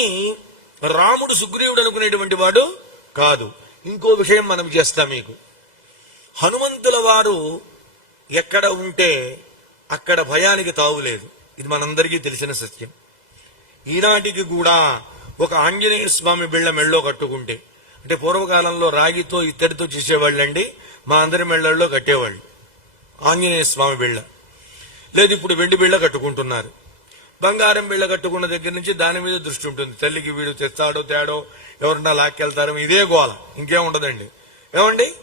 కానీ రాముడు సుగ్రీవుడు అనుకునేటువంటి వాడు కాదు. ఇంకో విషయం మనం చేస్తాం మీకు. హనుమంతుల వారు ఎక్కడ ఉంటే అక్కడ భయానికి తావులేదు ఇది మనందరికీ తెలిసిన సత్యం. ఈనాటికి కూడా ఒక ఆంజనేయ స్వామి బిళ్ళ మెళ్ళో కట్టుకుంటే అంటే పూర్వకాలంలో రాగితో ఇత్తడితో చేసేవాళ్ళండి మా అందరి మెళ్ళల్లో కట్టేవాళ్ళు. ఆంజనేయ స్వామి బిళ్ళ. లేదు ఇప్పుడు వెండి బిళ్ళ కట్టుకుంటున్నారు. బంగారం బిళ్ళ కట్టుకున్న దగ్గర నుంచి దాని మీద దృష్టి ఉంటుంది. తల్లికి వీడు తెస్తాడో తేడో ఎవరన్నా లాక్కెళ్తారో ఇదే గోల. ఇంకేం ఉండదండి. ఏమండి?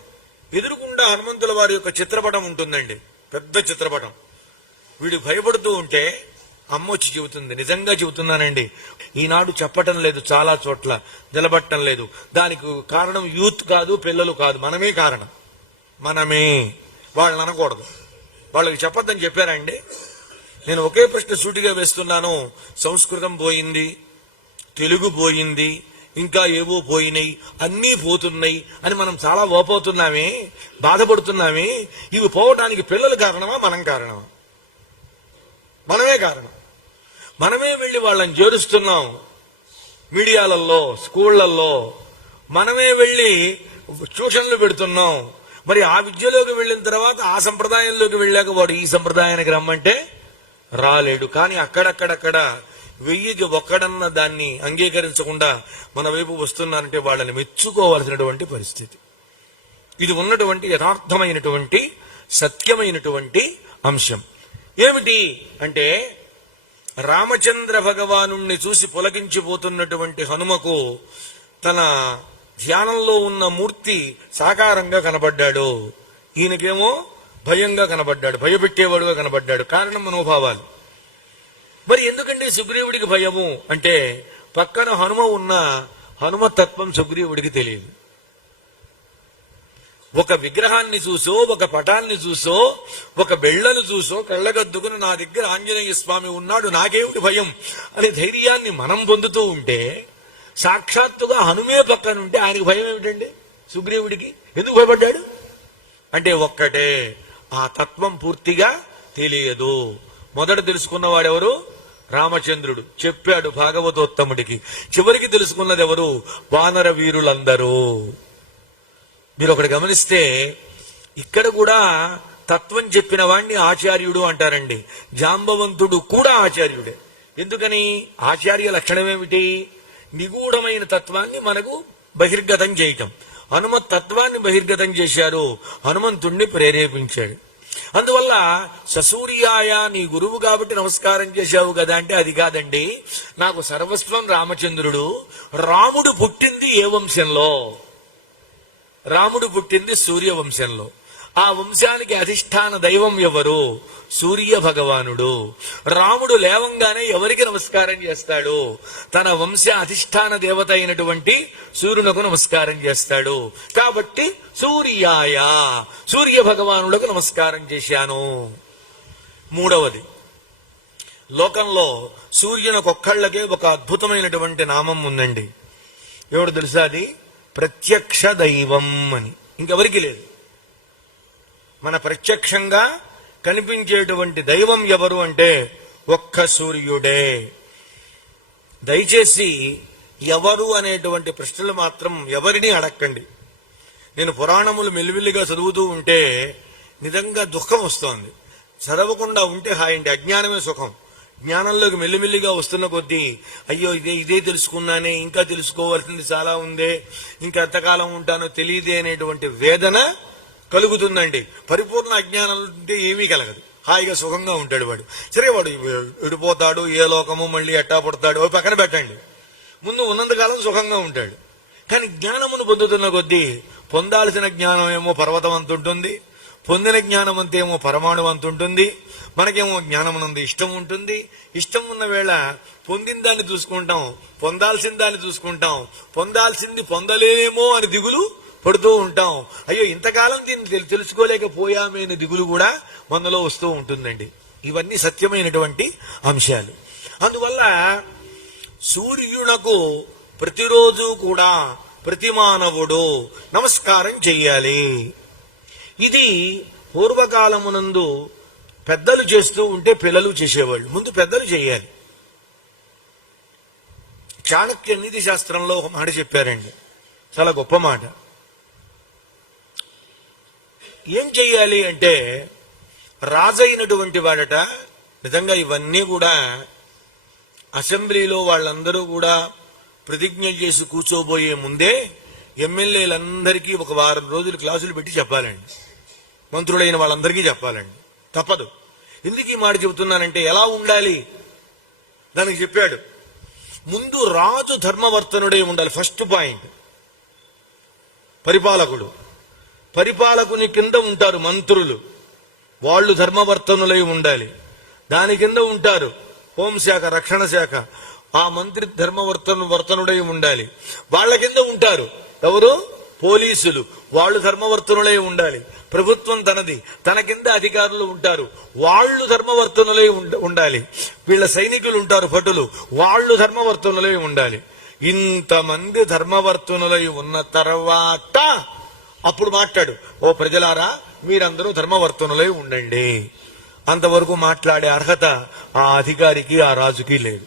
ఎదురుకుండా హనుమంతుల వారి యొక్క చిత్రపటం ఉంటుందండి. పెద్ద చిత్రపటం. వీడు భయపడుతూ ఉంటే అమ్మ వచ్చి చెబుతుంది. నిజంగా చెబుతున్నానండి. ఈనాడు చెప్పటం లేదు చాలా చోట్ల నిలబట్టం లేదు. దానికి కారణం యూత్ కాదు పిల్లలు కాదు. మనమే కారణం. మనమే. వాళ్ళని అనకూడదు. వాళ్ళకి చెప్పొద్దని చెప్పారండి నేను ఒకే ప్రశ్న సూటిగా వేస్తున్నాను. సంస్కృతం పోయింది తెలుగు పోయింది ఇంకా ఏవో పోయినాయి అన్నీ పోతున్నాయి అని మనం చాలా ఓపోతున్నామే బాధపడుతున్నామే. ఇవి పోవడానికి పిల్లలు కారణమా మనం కారణమా? మనమే కారణం. మనమే వెళ్ళి వాళ్ళని చేరుస్తున్నాం మీడియాలలో స్కూళ్ళలో మనమే వెళ్ళి ట్యూషన్లు పెడుతున్నాం. మరి ఆ విద్యలోకి వెళ్ళిన తర్వాత ఆ సంప్రదాయంలోకి వెళ్ళాక వాడు ఈ సంప్రదాయానికి రమ్మంటే రాలేడు. కానీ అక్కడక్కడక్కడ వెయ్యికి ఒక్కడన్న దాన్ని అంగీకరించకుండా మన వైపు వస్తున్నారంటే వాళ్ళని మెచ్చుకోవాల్సినటువంటి పరిస్థితి. ఇది ఉన్నటువంటి యథార్థమైనటువంటి సత్యమైనటువంటి అంశం. ఏమిటి అంటే రామచంద్ర భగవానుణ్ణి చూసి పులకించిపోతున్నటువంటి హనుమకు తన ధ్యానంలో ఉన్న మూర్తి సాకారంగా కనబడ్డాడు. ఈయనకేమో భయంగా కనబడ్డాడు భయపెట్టేవాడుగా కనబడ్డాడు. కారణం మనోభావాలు. మరి ఎందుకంటే సుగ్రీవుడికి భయము అంటే పక్కన హనుమ ఉన్న హనుమ తత్వం సుగ్రీవుడికి తెలియదు. ఒక విగ్రహాన్ని చూసో ఒక పటాన్ని చూసో ఒక బెళ్ళను చూసో కళ్ళగద్దుకుని నా దగ్గర ఆంజనేయ స్వామి ఉన్నాడు నాకేమిటి భయం? అనే ధైర్యాన్ని మనం పొందుతూ ఉంటే సాక్షాత్తుగా హనుమే పక్కన ఉంటే ఆయనకు భయం ఏమిటండి? సుగ్రీవుడికి. ఎందుకు భయపడ్డాడు? అంటే ఒక్కటే ఆ తత్వం పూర్తిగా తెలియదు. మొదట తెలుసుకున్నవాడెవరు? రామచంద్రుడు. చెప్పాడు భాగవతోత్తముడికి. చివరికి తెలుసుకున్నది ఎవరు వానర వీరులందరూ. మీరు ఒకటి గమనిస్తే ఇక్కడ కూడా తత్వం చెప్పిన వాణ్ణి ఆచార్యుడు అంటారండి. జాంబవంతుడు కూడా ఆచార్యుడే. ఎందుకని? ఆచార్య లక్షణం ఏమిటి నిగూఢమైన తత్వాన్ని మనకు బహిర్గతం చేయటం. హనుమత్ తత్వాన్ని బహిర్గతం చేశారు హనుమంతుణ్ణి ప్రేరేపించాడు. అందువల్ల ససూర్యాయ నీ గురువు కాబట్టి నమస్కారం చేశావు కదా అంటే అది కాదండి. నాకు సర్వస్వం రామచంద్రుడు. రాముడు పుట్టింది ఏ వంశంలో? రాముడు పుట్టింది సూర్య వంశంలో ఆ వంశానికి అధిష్టాన దైవం ఎవరు? సూర్య భగవానుడు. రాముడు లేవంగానే ఎవరికి నమస్కారం చేస్తాడు? తన వంశ అధిష్టాన దేవత అయినటువంటి సూర్యునకు నమస్కారం చేస్తాడు. కాబట్టి సూర్యాయ సూర్య భగవానులకు నమస్కారం చేశాను. మూడవది లోకంలో సూర్యునకొక్కళ్ళకే ఒక అద్భుతమైనటువంటి నామం ఉందండి. ఎవడు తెలుసా అది? ప్రత్యక్ష దైవం అని. ఇంకెవరికి లేదు. మన ప్రత్యక్షంగా కనిపించేటువంటి దైవం ఎవరు అంటే ఒక్క సూర్యుడే. దయచేసి ఎవరు అనేటువంటి ప్రశ్నలు మాత్రం ఎవరిని అడక్కండి. నేను పురాణములు మెల్లివిల్లిగా చదువుతూ ఉంటే నిజంగా దుఃఖం వస్తోంది. చదవకుండా ఉంటే హాయండి అజ్ఞానమే సుఖం. జ్ఞానంలోకి మెల్లిమెల్లిగా వస్తున్న కొద్దీ అయ్యో ఇదే ఇదే తెలుసుకున్నానే ఇంకా తెలుసుకోవాల్సింది చాలా ఉందే ఇంకా ఎంతకాలం ఉంటానో తెలియదే అనేటువంటి వేదన కలుగుతుందండి. పరిపూర్ణ అజ్ఞానం ఉంటే ఏమీ కలగదు. హాయిగా సుఖంగా ఉంటాడు వాడు. సరే వాడు విడిపోతాడు ఏ లోకము మళ్ళీ ఎట్టా పడతాడు అవి పక్కన పెట్టండి. ముందు ఉన్నంతకాలం సుఖంగా ఉంటాడు. కానీ జ్ఞానమును పొందుతున్న కొద్దీ పొందాల్సిన జ్ఞానం ఏమో పర్వతం అంత ఉంటుంది. పొందిన జ్ఞానం అంతేమో పరమాణు అంత ఉంటుంది. మనకేమో జ్ఞానమునందు ఇష్టం ఉంటుంది. ఇష్టం ఉన్న వేళ పొందిన దాన్ని చూసుకుంటాం పొందాల్సిన దాన్ని చూసుకుంటాం పొందాల్సింది పొందలేమో అని దిగులు పడుతూ ఉంటాం. అయ్యో ఇంతకాలం దీన్ని తెలు- దిగులు కూడా మనలో వస్తూ ఉంటుందండి. ఇవన్నీ సత్యమైనటువంటి అంశాలు. అందువల్ల సూర్యునకు ప్రతిరోజు కూడా ప్రతి మానవుడు నమస్కారం చెయ్యాలి. ఇది పూర్వకాలమునందు పెద్దలు చేస్తూ ఉంటే పిల్లలు చేసేవాళ్ళు. ముందు పెద్దలు చేయాలి. చాణక్య నీతి శాస్త్రంలో ఒక మాట చెప్పారండి. చాలా గొప్ప మాట. ఏం చెయ్యాలి అంటే రాజైనటువంటి వాడట నిజంగా ఇవన్నీ కూడా అసెంబ్లీలో వాళ్ళందరూ కూడా ప్రతిజ్ఞ చేసి కూర్చోబోయే ముందే ఎమ్మెల్యేలందరికీ ఒక వారం రోజులు క్లాసులు పెట్టి చెప్పాలండి. మంత్రులైన వాళ్ళందరికీ చెప్పాలండి. తప్పదు. ఎందుకు ఈ మాట చెబుతున్నానంటే ఎలా ఉండాలి? దానికి చెప్పాడు. ముందు రాజు ధర్మవర్తనుడై ఉండాలి ఫస్ట్ పాయింట్. పరిపాలకుడు. పరిపాలకుని కింద ఉంటారు మంత్రులు. వాళ్ళు ధర్మవర్తనులై ఉండాలి. దాని కింద ఉంటారు హోంశాఖ రక్షణ శాఖ. ఆ మంత్రి ధర్మవర్తను వర్తనుడై ఉండాలి. వాళ్ళ కింద ఉంటారు. ఎవరు? పోలీసులు. వాళ్ళు ధర్మవర్తనులై ఉండాలి. ప్రభుత్వం తనది. తన కింద అధికారులు ఉంటారు. వాళ్ళు ధర్మవర్తనులై ఉండాలి. వీళ్ళ సైనికులు ఉంటారు భటులు వాళ్ళు ధర్మవర్తనులై ఉండాలి. ఇంతమంది ధర్మవర్తనులై ఉన్న తర్వాత అప్పుడు మాట్లాడు ఓ ప్రజలారా మీరందరూ ధర్మవర్తనులై ఉండండి. అంతవరకు మాట్లాడే అర్హత ఆ అధికారికి ఆ రాజుకి లేదు.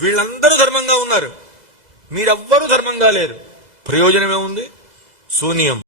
వీళ్ళందరూ ధర్మంగా ఉన్నారు. మీరెవ్వరూ ధర్మంగా లేరు. ప్రయోజనం ఏముంది శూన్యం.